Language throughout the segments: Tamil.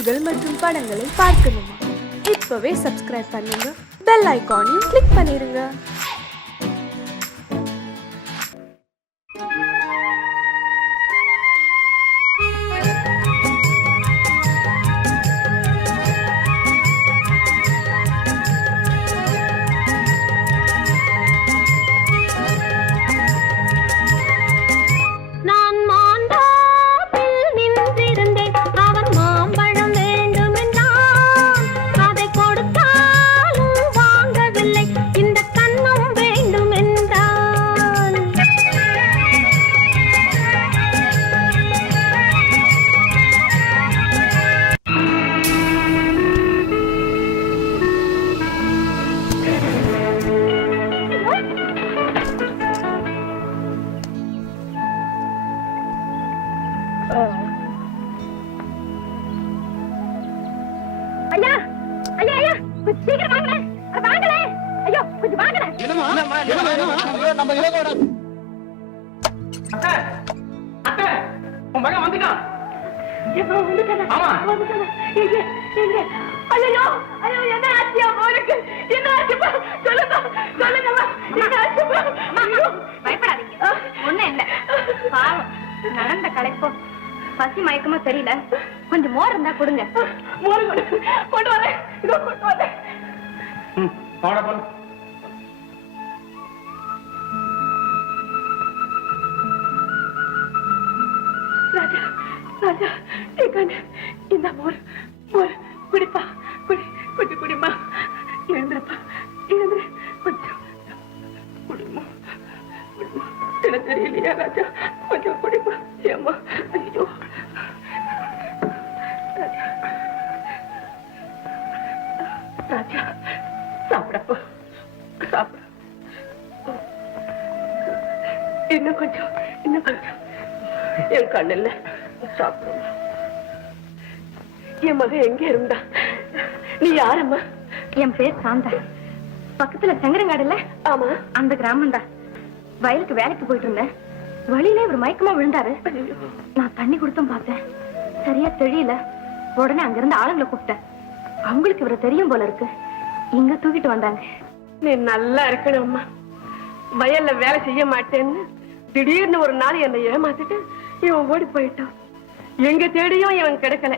செய்திகள் மற்றும் படங்களை பார்க்கணுமா? இப்பவே சப்ஸ்கிரைப் பண்ணுங்க, பெல் ஐகானையும் கிளிக் பண்ணிருங்க. ஐயா ஐயா ஐயா சீக்கிரம் வாங்கல வாங்கல ஐயோ கொஞ்சம் வாங்கல நம்ம இலகோட அத்தை அத்தை உன் மகன் வந்துட்டான். எப்போ வந்துட்டானா? ஆமா வந்துட்டானா? எங்க எங்க ஐயோ ஐயோ என்ன ஆச்சு அவருக்கு? என்ன ஆச்சு சொல்லுங்க சொல்லுங்க என்ன ஆச்சு? ஐயோ பயப்படாதீங்க, ஒண்ணும் இல்ல. பாவம் நடந்த களைப்போ பசி மயக்கமா தெரியல. கொஞ்சம் மோர் இருந்தா கொடுங்க. மோர் கொண்டு வரேன், இதோ கொண்டு வரேன். ராஜா ராஜா இந்த மோர் மோர் குடிப்பா, குடி கொஞ்சம் குடிமா. எழுந்துருப்பா, எழுந்துரு கொஞ்சம் குடிமா குடிமா. எனக்கு தெரியலையா ராஜா, கொஞ்சம் குடிப்பா. ஏம்மா ஐயோ ராஜா சாப்பிடப்பா, சாப்பிட. இன்னும் கொஞ்சம் இன்னும் கொஞ்சம். என் கண்ணில் சாப்பிடுமா. என் மகன் எங்க இருந்தா? நீ யாரம்மா? என் பேர் சாந்தா. பக்கத்துல சங்கரங்காடு இல்ல? ஆமா, அந்த கிராமம் தான். வயலுக்கு வேலைக்கு போயிட்டு இருந்தேன். வழியில இவர் மயக்கமா விழுந்தாரு. நான் தண்ணி கொடுத்தும் பார்த்தேன், சரியா தெரியல. உடனே அங்கிருந்து ஆளுங்களை கூப்பிட்டேன். அவங்களுக்கு இவரை தெரியும் போல இருக்கு, இங்க தூக்கிட்டு வந்தாங்க. நீ நல்லா இருக்கணும்மா. வயல்ல வேலை செய்ய மாட்டேன்னு திடீர்னு ஒரு நாள் என்னை ஏமாத்திட்டு இவன் ஓடி போயிட்டான். எங்க தேடியும் இவன் கிடைக்கல.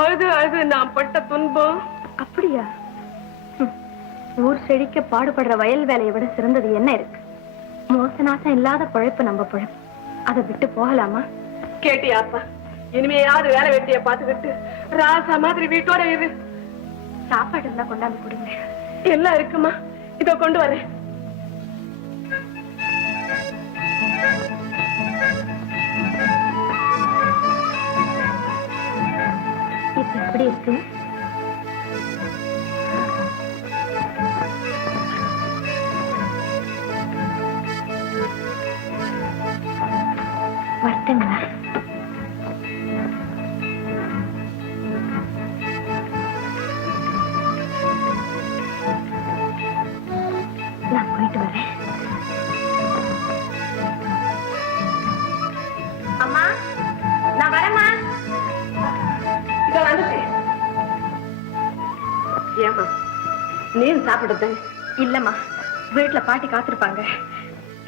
அழுது அழுது நான் பட்ட துன்பம். அப்படியா? ஊர் செழிக்க பாடுபடுற வயல் வேலையை விட சிறந்தது என்ன இருக்கு? மோசநாசம் இல்லாத பழைப்பு நம்ம பழைப்பு. அதை விட்டு போகலாமா? கேட்டியாப்பா? இனிமையாவது வேலை வெட்டிய பாத்துக்கிட்டு ராசா மாதிரி வீட்டோட இரு. சாப்பாடு இருந்தா கொண்டாந்து கொடுங்க. எல்லாம் இருக்குமா, இதோ கொண்டு வரேன். இப்ப எப்படி இருக்கு? வரட்டுங்களா? நான் போயிட்டு வரேன். அம்மா நான் வரேம்மா. இத வந்துட்டேன். ஏமா நீ சாப்பிடுறது? இல்லம்மா, வீட்டுல பாட்டி காத்திருப்பாங்க.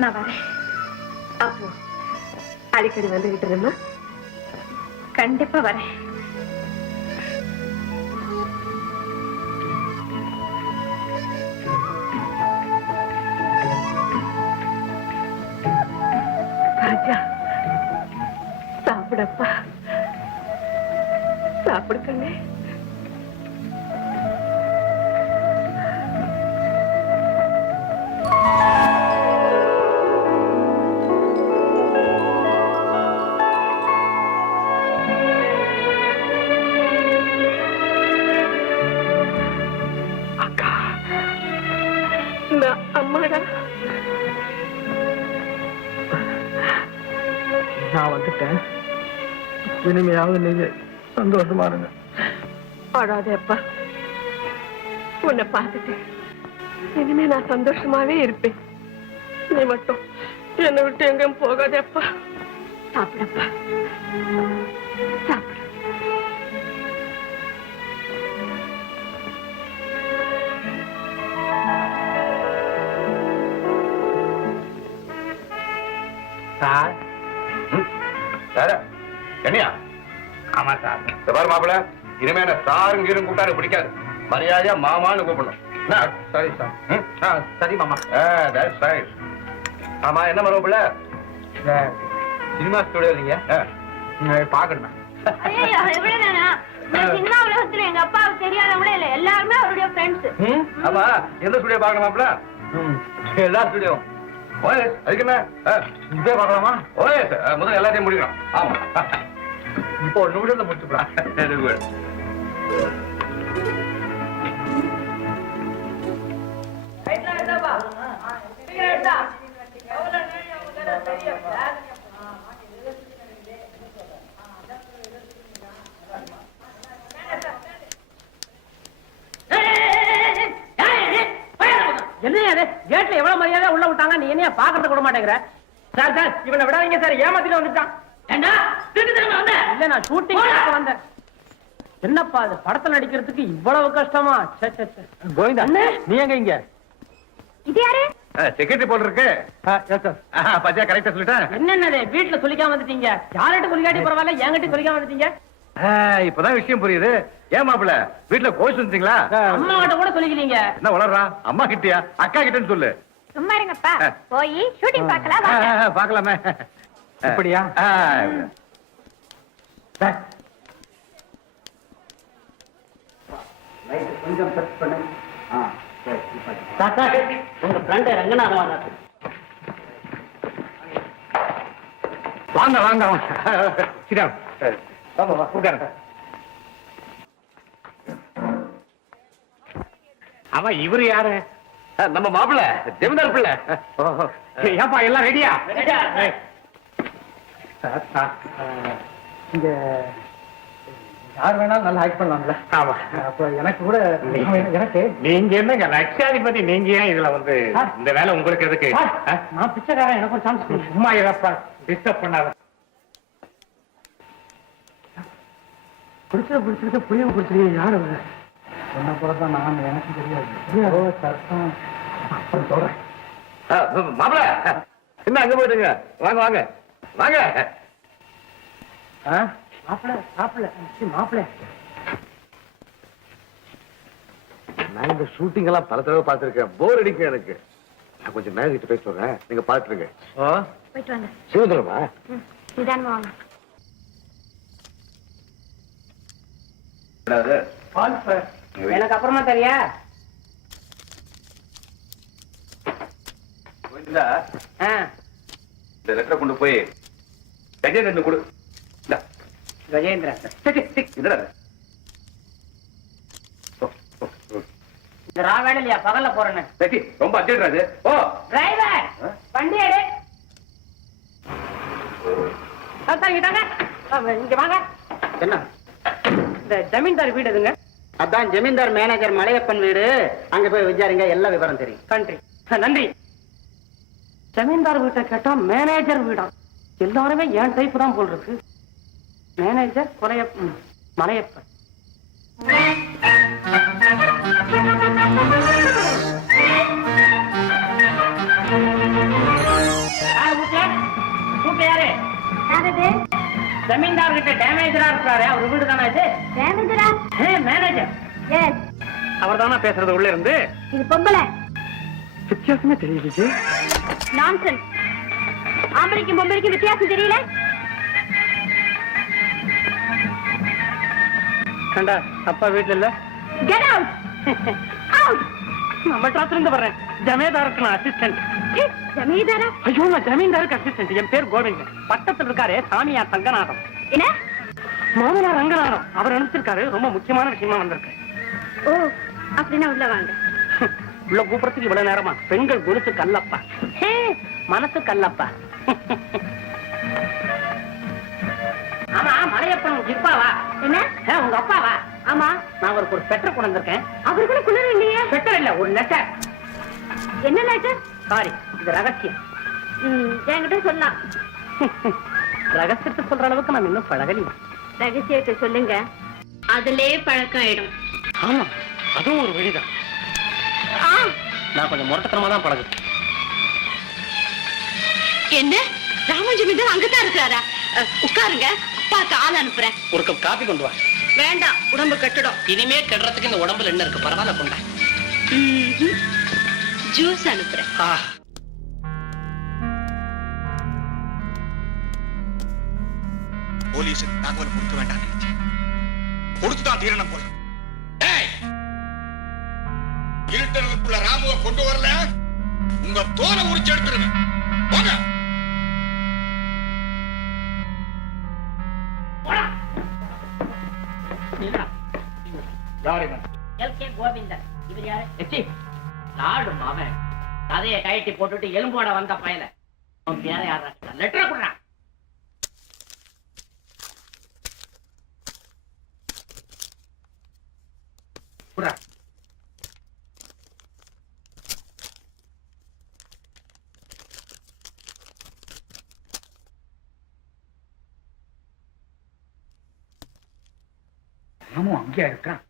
நான் வரேன். அப்போ அடிக்கடி வந்துகிட்டு இருமா. கண்டிப்பா வரேன். ராஜா சாப்பிடப்பா, சாப்பிடு கண்ணே. அக்கா அம்மாடா, நான் வந்துட்டேன். இனிமையாவது நீங்க சந்தோஷமா இருங்க. அழாதேப்பா, உன்னை பார்த்துட்டு இனிமே நான் சந்தோஷமாவே இருப்பேன். நீ மட்டும் என்னை விட்டு எங்கேயும் போகாதேப்பா. சாப்பிடப்பா, சாப்பிடு. சார். என்னையா? ஆமா சார். இந்த பாரு மாப்பிள, இனிமே என்ன சாருங்க கீரும் கூப்பிட்டாரு பிடிக்காது. மரியாதையா மாமான்னு கூப்பிடணும். என்ன? சரி சார். சரி மாமா. That's right. ஆமா, என்ன மருமப்பிள்ள? சினிமா ஸ்டுடியோ இல்லைங்க, பாக்கணும். சின்ன உலகத்துல எங்க அப்பாவுக்கு தெரியாதவங்களே இல்ல, எல்லாருமே அவருடைய ஃப்ரெண்ட்ஸ். ஆமா, எந்த ஸ்டுடியோ பார்க்கணும் மாப்பிள? எல்லா ஸ்டுடியோ. ஓஎஸ், அதுக்கு என்ன? இதே பார்க்கலாமா? ஓஎஸ், முதல்ல எல்லாத்தையும் முடிக்கணும். ஆமா. இப்போ ஒரு நிமிடத்துல முடிச்சுக்கலாம். Very good. என்ன கேட்ல எவ்வளவு மரியாதை உள்ள விட்டாங்க, நீ என்ன பாக்குறது கூட மாட்டேங்கிற? சார் சார், இவனை விடாதீங்க சார், ஏமாத்திட்டு வந்துட்டான். இல்ல, நான் ஷூட்டிங் வந்தேன். என்னப்பா அது, படத்துல நடிக்கிறதுக்கு இவ்வளவு கஷ்டமா? கோவிந்தா, நீ எங்க இங்க? இது யாரு? செக்ரட்டரி போல் இருக்கு. பச்சா கரெக்டா சொல்லிட்டேன். என்னென்ன வீட்டுல சொல்லிக்காம வந்துட்டீங்க? யார்கிட்ட சொல்லிக்காட்டி பரவாயில்ல, என்கிட்ட சொல்லிக்காம வந்துட்டீங்க. இப்பதான் விஷயம் புரியுது. ஏன் மாப்பிள, வீட்டுல கோச்சு வந்துட்டீங்களா? அம்மா கிட்ட கூட சொல்லிக்கிறீங்க. என்ன வளர்றா? அம்மா கிட்டயா? அக்கா கிட்டன்னு சொல்லு. சும்மா இருங்கப்பா, போய் ஷூட்டிங் பார்க்கலாம். பாக்கலாமே. அப்படியா? கொஞ்சம் பிரஸ் பண்ணு. உங்க ஃப்ரெண்ட் ரங்கநாதன் வாங்க வாங்க வாங்க. சிடம். உட்காருங்க. அவன் இவரு யாரு? நம்ம மாப்பிள்ள ஜமீன்தார் பிள்ளை. ஏப்பா எல்லாம் ரெடியா? இங்க யார் வேணாலும் நல்லா ஆக்ட் பண்ணலாம்ல? ஆமா. அப்ப எனக்கு கூட எனக்கு நீங்க என்னங்க லட்சாதிபதி, நீங்க ஏன் இதுல வந்து இந்த வேலை உங்களுக்கு எதுக்கு? நான் பிச்சைக்காரன், எனக்கு ஒரு சான்ஸ். சும்மா இருப்பா, டிஸ்டர்ப் பண்ணாத. பிடிச்சிருக்கு புளியம் பிடிச்சிருக்கு. யாரு என்ன போலதான் நான், எனக்கு தெரியாது. சத்தம் அப்புறம் சொல்றேன். மாப்பிள்ள என்ன அங்க போயிட்டுங்க? வாங்க வாங்க வாங்க. மாப்பிள்ள நான் இந்த ஷூட்டிங் எல்லாம் பல தடவை பார்த்திருக்கேன். போர் அடிக்கும் எனக்கு. நான் கொஞ்சம் மேகிட்ட பேச சொல்றேன், நீங்க பாத்துருங்க. போயிட்டு வாங்க. சிவந்துருமா? நிதானமா வாங்க. எனக்கு அப்புறமா தெரியா? இந்த லெட்டரை கொண்டு போய் கஜேந்திரன் கொடு. கஜேந்திரன் இந்த ராவேல இல்லையா, பகல்ல போறேன்னு. ரொம்ப அர்ஜென்ட். ஓ டிரைவர், வண்டி எடு. இங்க வாங்க. என்ன இந்த ஜமீன்தார் வீடு எதுங்க? அதான் ஜமீன்தார் மேனேஜர் மலையப்பன் வீடு. அங்க போய் விசாரிங்க, எல்லா விவரம் தெரியும். கண்ட்ரி நன்றி. ஜமீன்தார் வீட்டை கேட்டா மேனேஜர் வீடா? எல்லாருமே என் டைப் தான் போல் இருக்கு. மேனேஜர் மலையப்பன். யாரு? ஜமீன்தார் கிட்ட டேமேஜரா இருக்காரு, அவர் வீடு தானே இது? மேனேஜர் அவர் தானே பேசுறது உள்ள இருந்து. இது பொம்பளை. வித்தியாசமே தெரியல. நான்சென்ஸ். ஆம்பளைக்கும் பொம்பளைக்கும் வித்தியாசம் தெரியல? கண்டா, அப்பா வீட்டுல இல்ல. Get out. அவுட். நம்ம ட்ராப்ல இருந்து வர்றேன். ஜமீன்தாருக்கு நான் அசிஸ்டன்ட். ஜமீன்தாரா? ஐயோ, நான் ஜமீன்தாருக்கு அசிஸ்டன்ட். என் பேர் கோவிந்தன். பக்கத்துல இருக்காரு சாமியார் தங்கநாதம். என்ன? மாமனார் ரங்கநாதம். அவர் அனுப்பிச்சிருக்காரு, ரொம்ப முக்கியமான விஷயமா வந்திருக்கு. ஓ, அப்படின்னா உள்ள வாங்க. உள்ள கூப்பிடறதுக்கு இவ்வளவு நேரமா? பெண்கள் குலுசு கல்லப்பா, மனசு கல்லப்பா. ஆமா, மலையப்பன் இப்பாவா? என்ன? உங்க அப்பாவா? ஆமா. நான் அவருக்கு ஒரு பெட்டர் கொண்டு வந்திருக்கேன். அவருக்குள்ள குளிர் இல்லையே. பெட்டர் இல்ல, ஒரு லெட்டர். என்ன லெட்டர்? சாரி, இது ரகசியம். என்கிட்ட சொல்லலாம். ரகசியத்தை சொல்ற அளவுக்கு நான் இன்னும் பழகலையே. ரகசியத்தை சொல்லுங்க, அதுலயே பழக்கம் ஆயிடும். ஆமா, அதுவும் ஒரு வழிதான். நான் கொஞ்சம் முரட்டத்தனமா தான் பழகுது. என்ன? ராமன் ஜமீன்தார் அங்கதான் இருக்கிறாரா? உட்காருங்க, அப்பாக்கு ஆள் அனுப்புறேன். ஒரு கப் காபி கொண்டு வா. வேண்டாம், உடம்பு கட்டுடும். இனிமே கெடுறதுக்கு இந்த உடம்புல என்ன இருக்கு? பரவாயில்ல கொண்டா. ஜூஸ் அனுப்புறேன். போலீஸுக்கு தகவல் கொடுக்க வேண்டாம் நினைச்சேன். கொடுத்துதான் தீரணும் போல. இருட்டதுக்குள்ள ராமுவ கொண்டு வரல, உங்க தோலை உரிச்சு எடுத்துருவேன். போங்க. கோவிந்தன் இவர் யாரு? நாடு மாமன் கதையை கழட்டி போட்டுட்டு எலும்போட வந்த பயல பேர யாரா? லெட்டர் கொடுறான். ராமு அங்கேயா இருக்கான்?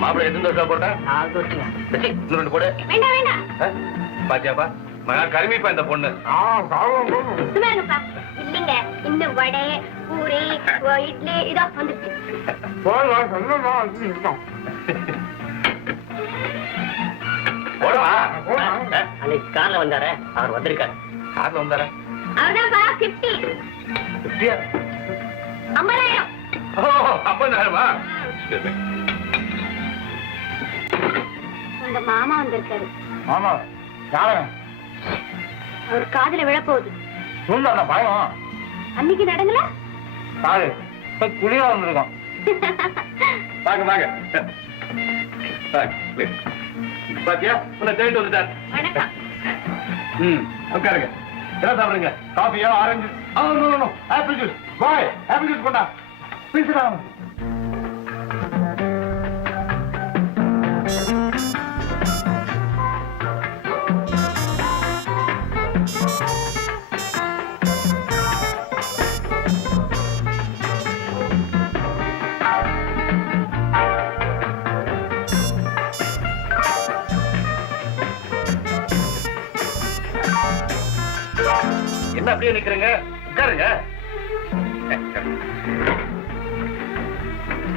மாப்பிள்ளை எத்தனை தோசை போட்டா? 4 தோசைங்க. இன்னும் 2 போடு. வேண்டாம் வேண்டாம். பாத்தியாப்பா மகா கருமிப்பா இந்த பொண்ணு. சும்மா இருங்கப்பா. இல்லைங்க, இந்த வடை பூரி இட்லி இதோ வந்துச்சு. போடுமா? அன்னைக்கு கார்ல வந்தாரே, அவர் வந்திருக்காரு. கார்ல வந்தாரா? அவர்தான்ப்பா 50. 50? 50,000. ஓ 50,000மா? உங்க மாமா வந்திருக்காரு. ஆமா யாரு? அவர் காதுல விழப்போகுது. சொன்னா பயம். அன்னைக்கு நடங்கல பாரு குளியா வந்திருக்கோம். வாங்க வாங்க. பாத்தியா உன்னை தேடிட்டு வந்துட்டார். வணக்கம். உட்காருங்க. என்ன சாப்பிடுங்க? காஃபியா orange? Apple juice. Boy apple juice கொண்டா. பேசுறா. என்ன அப்படியே நிக்கிறீங்க? உட்காருங்க.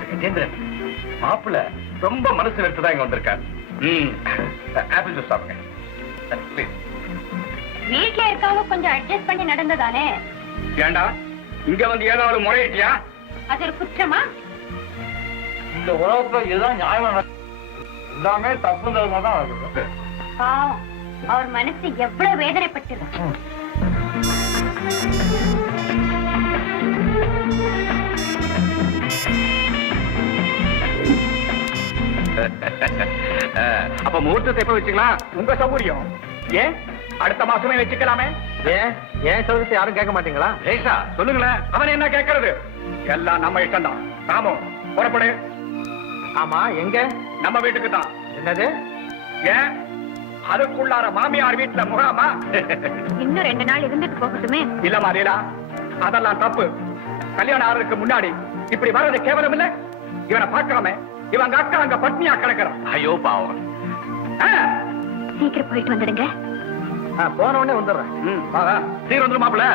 கஜேந்திரன் மாப்பிள்ள ரொம்ப மனசு எடுத்துதான் இங்க வந்திருக்காரு. ஆப்பிள் ஜூஸ் சாப்பிடுங்க. வீட்டுல இருக்கவங்க கொஞ்சம் அட்ஜஸ்ட் பண்ணி நடந்ததானே? ஏண்டா இங்க வந்து ஏதாவது முறையிட்டியா? அது ஒரு குற்றமா? இந்த உலகத்துல இதுதான் நியாயம். எல்லாமே தப்பு தான் நடக்குது. பாவம், அவர் மனசு எவ்வளவு வேதனைப்பட்டிருக்கு. அப்ப முகூர்த்தத்தை எப்ப வச்சுக்கலாம்? உங்க சௌகரியம். ஏன் அடுத்த மாசமே வச்சுக்கலாமே? ஏன் ஏன் சொல்றது யாரும் கேட்க மாட்டீங்களா? லேசா சொல்லுங்களேன். அவன் என்ன கேட்கறது? எல்லாம் நம்ம இஷ்டம் தான். ராமு புறப்படு. ஆமா எங்க? நம்ம வீட்டுக்கு தான். என்னது? ஏன் அதுக்குள்ளார மாமியார் வீட்டுல முகாமா? இன்னும் 2 நாள் இருந்துட்டு போகட்டுமே. இல்ல மாரியலா, அதெல்லாம் தப்பு. கல்யாணம் ஆறதுக்கு முன்னாடி இப்படி வர்றது கேவலம் இல்ல? இவனை பார்க்காம இவங்க அக்கா அங்க பட்னியா கிடக்கிறான். ஐயோ பாவம். சீக்கிரம் போயிட்டு வந்துடுங்க. போன உடனே வந்துடுறேன். சீக்கிரம் வந்துடும் மாப்பிள்ள.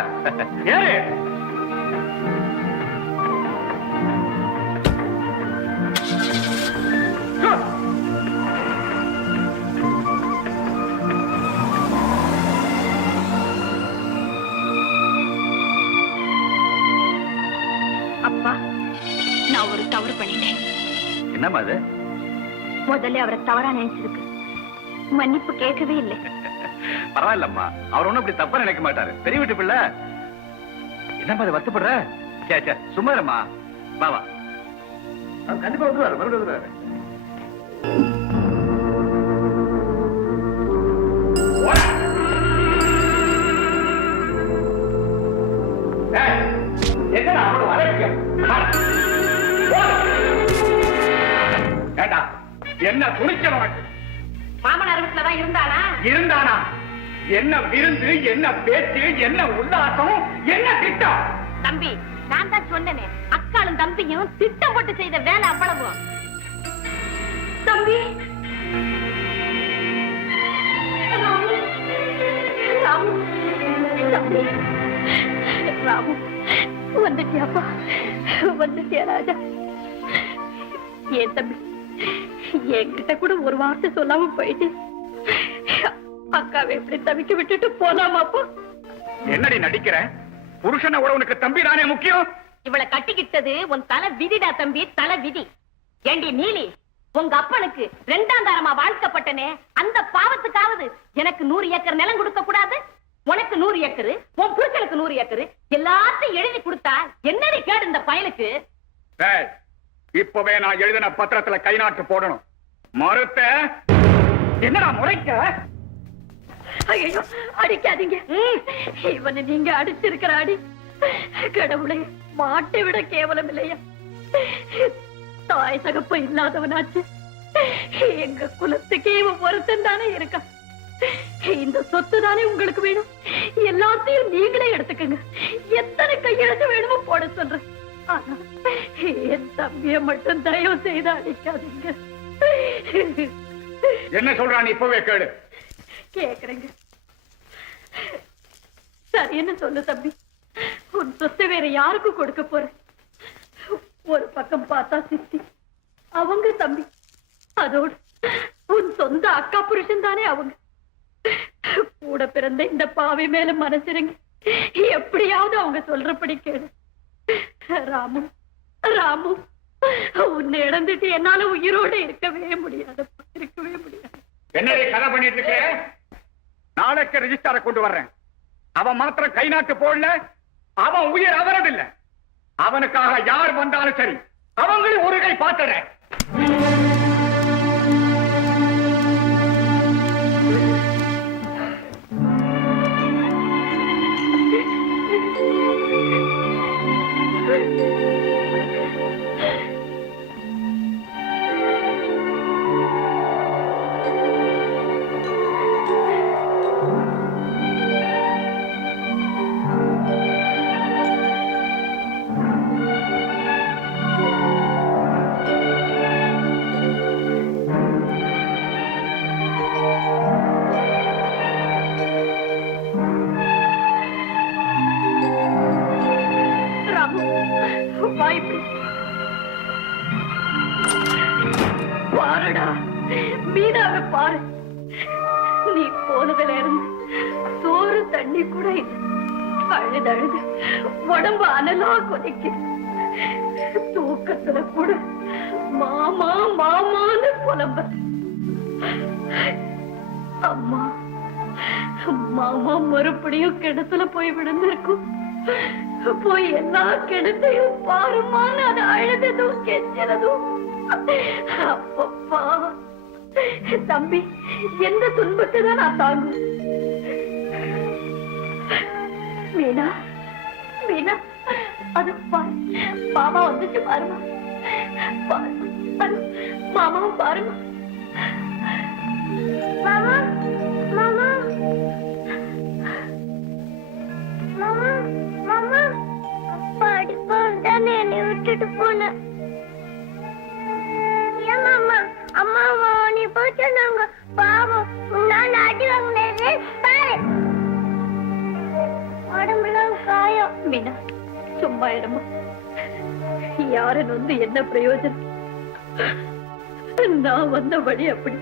ஏறு. அப்பா, நான் ஒரு தவறு பண்ணிட்டேன். என்னம்மா அது? முதல்ல அவரை தவறா நினைச்சிருக்கு. மன்னிப்பு கேட்கவே இல்லை. பரவாயில்லம்மா, அவர் ஒண்ணும் இப்படி தப்பா நினைக்க மாட்டாரு. பெரிய வீட்டு பிள்ளை. என்னம்மா அது வருத்தப்படுற? சே சே சும்மா இரும்மா. வா வா. கண்டிப்பா வந்துருவாரு. மறுபடியும் வந்துருவாரு. என்ன துணிச்சல் உனக்கு? மாமனார் வீட்டுலதான் இருந்தானா? இருந்தானா? என்ன விருந்து, என்ன பேச்சு, என்ன உல்லாசம், என்ன திட்டம்? தம்பி, நான் தான் சொன்னேனே, அக்காளும் தம்பியும் திட்டம் போட்டு செய்த வேலை அவ்வளவு. தம்பி ராமு, தம்பி ராமு, வந்துட்டியாப்பா, வந்துட்டியா ராஜா? ஏன் தம்பி என்கிட்ட கூட ஒரு வார்த்தை சொல்லாம போயிட்டு அக்காவை எப்படி தவிக்க விட்டுட்டு போலாமாப்பா? என்னடி நடிக்கிற? புருஷனை விட உனக்கு தம்பி தானே முக்கியம். இவளை கட்டிக்கிட்டது உன் தலை விதிடா தம்பி, தலை விதி. ஏண்டி நீலி, உங்க அப்பனுக்கு 2ஆம் தாரமா வாழ்க்கப்பட்டனே, அந்த பாவத்துக்காவது எனக்கு 100 ஏக்கர் நிலம் கொடுக்க கூடாது? உனக்கு 100 ஏக்கரு, உன் புருஷனுக்கு 100 ஏக்கரு, எல்லாத்தையும் எழுதி கொடுத்தா என்னடி கேடு இந்த பயலுக்கு? இப்பவே நான் எழுதின பத்திரத்துல கை நாட்டு போடணும். மறுத்த என்னடா முறைக்க? ஐயோ அடிக்காதீங்க, இவனை நீங்க அடிச்சிருக்கிற அடி கடவுளை மாட்டை விட கேவலம் இல்லையா? தாய் தகப்ப இல்லாதவனாச்சு, எங்க குலத்துக்கே இவன் ஒருத்தன் தானே இருக்கான். இந்த சொத்து தானே உங்களுக்கு வேணும், எல்லாத்தையும் நீங்களே எடுத்துக்கங்க. எத்தனை கையெழுத்து வேணுமோ போட சொல்றேன். ஆனா என் தம்பிய மட்டும் தயவு செய்து அடிக்காதீங்க. என்ன சொல்றான் இப்பவே கேளு. கேக்குறேங்க. சரி என்ன சொல்லு தம்பி, உன் சொத்தை வேற யாருக்கும் கொடுக்க போற? ஒரு பக்கம் பார்த்தா சித்தி, அவங்க தம்பி, அதோடு உன் சொந்த அக்கா புருஷன் தானே அவங்க. கூட பிறந்த இந்த பாவி மேல மனசிறங்க எப்படியாவது அவங்க சொல்றபடி கேளு. ராமு, ராமு, உன்னை இழந்துட்டு என்னால உயிரோட இருக்கவே முடியாது, இருக்கவே முடியாது. என்ன கதை பண்ணிட்டு இருக்க? நாளைக்கு ரெஜிஸ்டார கொண்டு வர்றேன். அவன் மாத்திரம் கை நாட்டு போடல, அவன் உயிர் அவரதில்ல. அவனுக்காக யார் வந்தாலும் சரி, அவங்களும் ஒரு கை பார்த்துறேன். பாருடா, மீனாவை பாரு. நீ போனதுல இருந்து சோறு தண்ணி கூட இல்லை. அழுது அழுது உடம்பு அனலா கொதிக்குது. தூக்கத்துல கூட மாமா மாமான்னு புலம்ப. அம்மா, மாமா மறுபடியும் கிணத்துல போய் விழுந்திருக்கும். போய் எல்லா கிணத்தையும் பாருமான்னு அது அழுததும் கெஞ்சதும். அப்பப்பா தம்பி, எந்த துன்பத்தை தான் நான் தாங்கும்? மீனா, மீனா, அது மாமா வந்துச்சு பாருமா, மாமாவும் பாருமா. மாமா, மாமா, மாமா, மாமா, அப்பா அடிப்பான் என்னை விட்டுட்டு போன. ஏமாமா, அம்மா நீ போய் சொன்னாங்க பாவம், நான் அடி வாங்கினே பாரு, உடம்புலாம் காயம். மீனா சும்மா இடமா, யாருன்னு வந்து என்ன பிரயோஜனம்? நான் வந்த வழி அப்படி.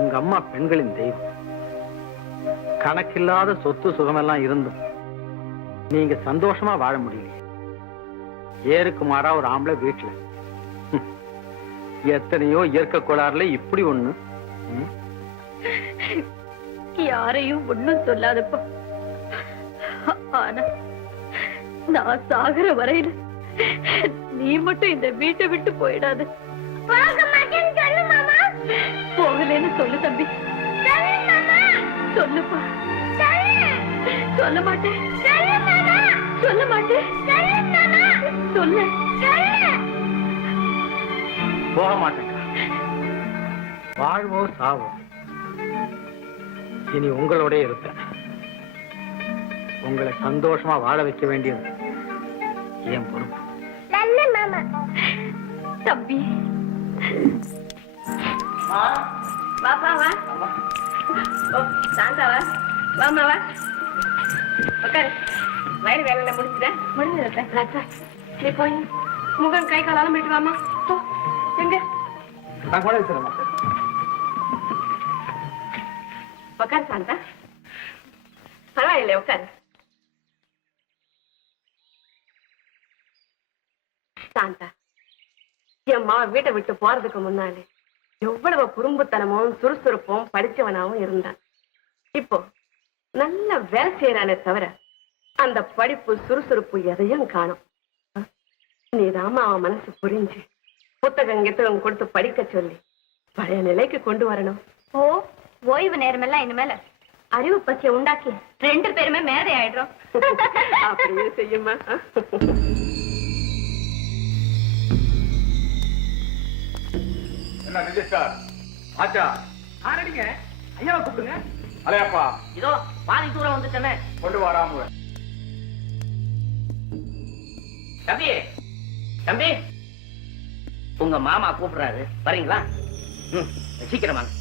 உங்க அம்மா பெண்களின் தெய்வம். கணக்கில்லாத சொத்து சுகமெல்லாம் இருந்தும் நீங்க சந்தோஷமா வாழ முடியல. ஏருக்கு மாறா ஒரு ஆம்பளை வீட்டுல. எத்தனையோ இயற்கை கோளாறுல இப்படி ஒண்ணு. யாரையும் ஒண்ணும் சொல்லாதப்பா. ஆனா நான் சாகுற வரையில நீ மட்டும் இந்த வீட்டை விட்டு போயிடாத. போகலன்னு சொல்லு தம்பி. சொல்லுப்பா. சொல்ல மாட்டேன், சொல்ல மாட்டேன், சொல்லு. போக மாட்டேங்க. வாழ்வோ சாவோ இனி உங்களோட இருப்பேன். உங்களை சந்தோஷமா வாழ வைக்க வேண்டியது என் பொறுப்பு. தம்பி வாப்பா வா. சாந்தாவா வாமா வா உட்காரு. வயிறு வேலை முடிஞ்சுதேன். முடிஞ்சது. நீ போய் முகம் கை காலாலும் போயிட்டு வாமா. போ. எங்க நான் கூட வச்சிடமா. உட்காரு சாந்தா. பரவாயில்லை உட்காரு. சாந்தா, என் மா வீட்டை விட்டு போறதுக்கு முன்னாலே எவ்வளவு குறும்புத்தனமும் சுறுசுறுப்பும் படிச்சவனாவும் இருந்தான். இப்போ நல்ல வேலை செய்யறானே தவிர அந்த படிப்பு சுறுசுறுப்பு எதையும் காணும். நீதாமா அவன் மனசு புரிஞ்சு புத்தகம் கித்தகம் கொடுத்து படிக்க சொல்லி பழைய நிலைக்கு கொண்டு வரணும். ஓ, ஓய்வு நேரமெல்லாம் இனிமேல அறிவு பசியை உண்டாக்கி 2 பேருமே மேதை ஆயிடுறோம். அப்படியே செய்யுமா. என்ன ரிஜிஸ்டார் ஆச்சா? ஆரடிங்க ஐயாவை கூப்பிடுங்க. அலையப்பா இதோ பாதி தூரம் வந்துட்டேனே. கொண்டு வராம. தம்பி தம்பி, உங்க மாமா கூப்பிடுறாரு, வரீங்களா? சீக்கிரம் வாங்க.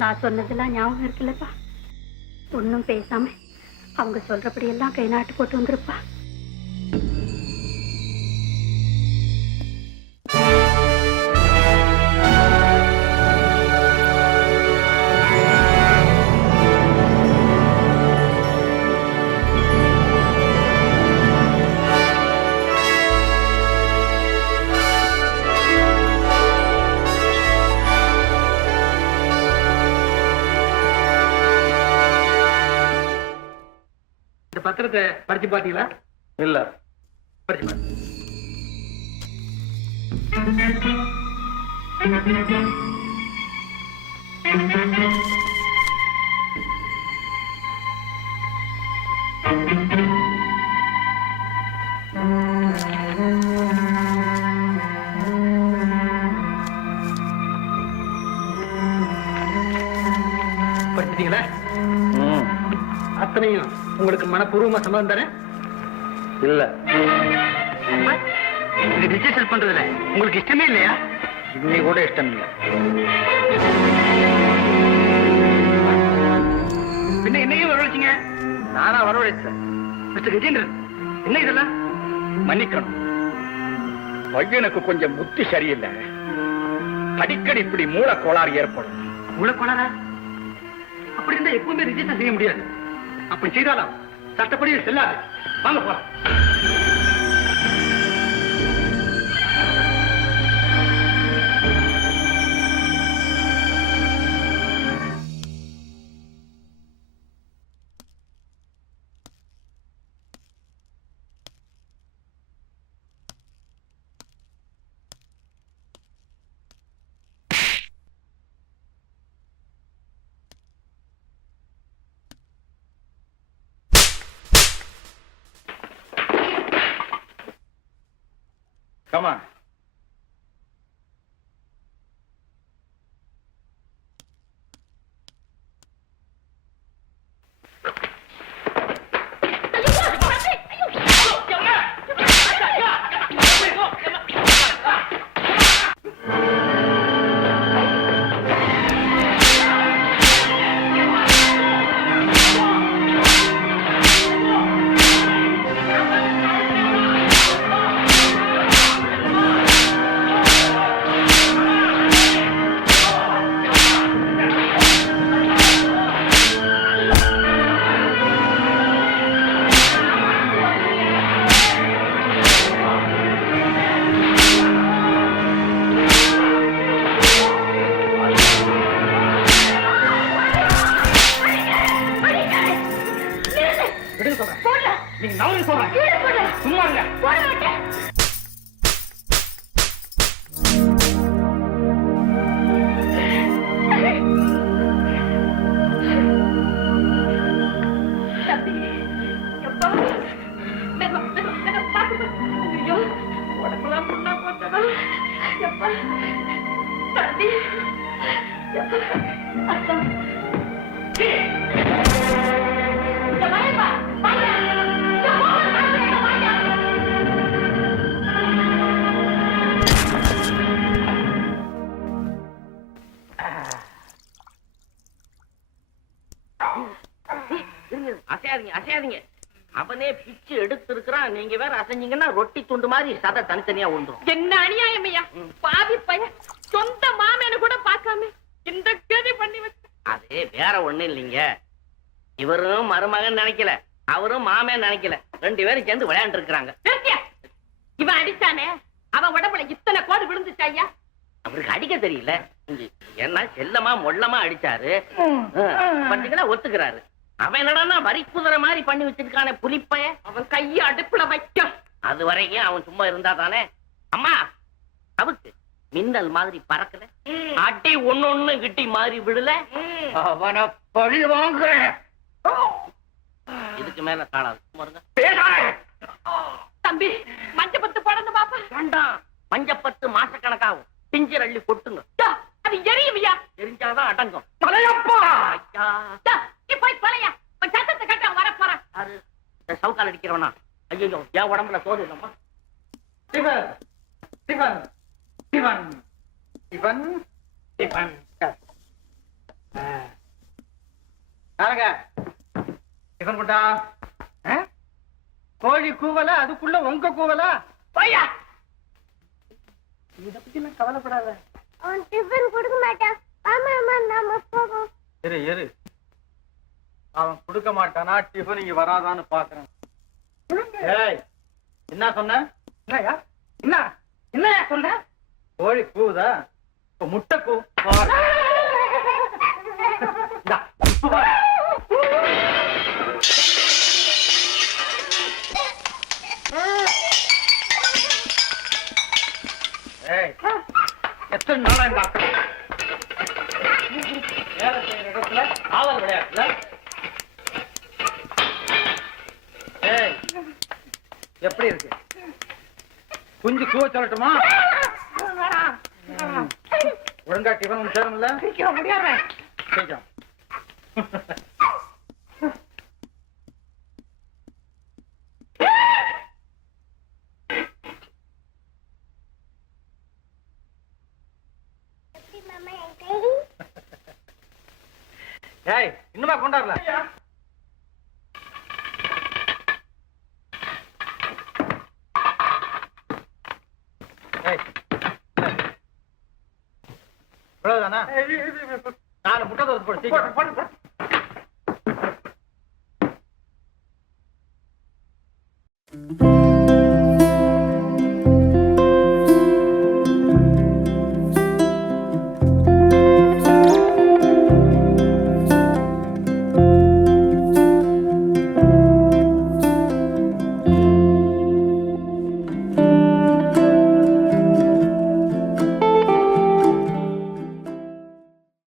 நான் சொன்னதெல்லாம் ஞாபகம் இருக்குல்லப்பா. ஒன்னும் பேசாம அவங்க சொல்றபடி எல்லாம் கை நாட்டு போட்டு வந்துருப்பா. பத்திரத்தை படிச்சு பாத்தீங்களா? இல்ல. படிச்சு பாருங்க. படிச்சிட்டீங்களா? அத்தனையும் உங்களுக்கு மனப்பூர்வமா சம்மதம் தானே? இல்ல. இது ரிஜிஸ்டர் பண்றதுல உங்களுக்கு இஷ்டமே இல்லையா? இன்னி கூட இஷ்டம் இல்ல. பின்ன என்னையும் வரவழைச்சிங்க? நானா வரவழைச்சேன். மிஸ்டர் கஜேந்திரன், என்ன இதெல்லாம்? மன்னிக்கணும், பையனுக்கு கொஞ்சம் புத்தி சரியில்லை. அடிக்கடி இப்படி மூல கோளாறு ஏற்படும். உலகோளாரா? அப்படி இருந்தா எப்பவுமே ரிஜிஸ்டர் செய்ய முடியாது. அப்படி செய்தாலும் சட்டப்படி செல்லாது. வாங்க போலாம். Come on. நீங்க நவரு சொல்றேன். சும்மா இருங்க. அசையாதீங்க அசையாதீங்க. அவனே பிச்சு எடுத்து இருக்கிறான். நீங்க வேற அசைஞ்சீங்கன்னா ரொட்டி துண்டு மாதிரி சதை தனித்தனியா உண்டுரும். என்ன அநியாயம் ஐயா, பாவி பையன் சொந்த மாமேனு கூட பார்க்காம இந்த கேதி பண்ணி வச்சு. அது வேற ஒண்ணு இல்லைங்க. இவரும் மருமகன் நினைக்கல, அவரும் மாமன் நினைக்கல. 2 பேரும் சேர்ந்து விளையாண்டு இருக்கிறாங்க. இவன் அடிச்சானே, அவன் உடம்புல இத்தனை கோடு விழுந்துச்சு ஐயா. அவருக்கு அடிக்க தெரியல. என்ன செல்லமா மொல்லமா அடிச்சாரு. பாத்தீங்கன்னா ஒத்துக்கிறாரு. அவன் என்னடா வரி குதிரை மாதிரி பண்ணி வச்சிருக்கானே புலிப்பைய. அவன் கைய அடுப்புல வைக்கும். அது வரைக்கும் அவன் சும்மா இருந்தா தானே. அம்மா தவிர்த்து மின்னல் மாதிரி பறக்கல, அடி ஒண்ணு கிட்டி மாதிரி விடல. அவனை பழி வாங்குறேன். இதுக்கு மேல தாளாது. தம்பி மஞ்சப்பத்து போடணும் பாப்பா. வேண்டாம், மஞ்சப்பத்து மாசக்கணக்காகும். பிஞ்சர் அள்ளி கொட்டுங்க. அது எரியுவியா? எரிஞ்சாதான் அடங்கும். தலையப்பா நீ போய் தொலையா. சத்தத்தை கட்ட வர போறான். யாரு சவுக்கால் அடிக்கிறவனா? ஐயோ, என் உடம்புல தோது இல்லம்மா. Tiffin tiffin tiffin tiffin tiffin. யாருங்க டிபன் போட்டா? கோழி கூவல, அதுக்குள்ள உங்க கூவல. பையா இத பத்தி நான் கவலைப்படாத. அவன் டிஃபன் கொடுக்க மாட்டான். ஆமா ஆமா நாம போவோம். இரு அவன் கொடுக்க மாட்டானா டிஃபன் இங்க வராதான்னு பாக்குறேன். ஏய், என்ன சொன்ன? என்னயா என்னயா சொன்ன? கோழி கூவுதா? இப்ப முட்டை கூ. எத்தனை நாளா இந்த அக்கறை? வேலை செய்யற இடத்துல ஆவல் விளையாட்டுல. ஏய், எப்படி இருக்கு? குஞ்சு கூவ சொல்லட்டுமா? ஒழுங்கா டிஃபன் ஒன்று சேரும்ல? முடியாது. சீக்கிரம். மாமா என் கை. ஏய், இன்னுமா கொண்டாடல? ஏய், இவ்வளவுதானா? 4 முட்டை தோசை போடு. சீக்கிரம்.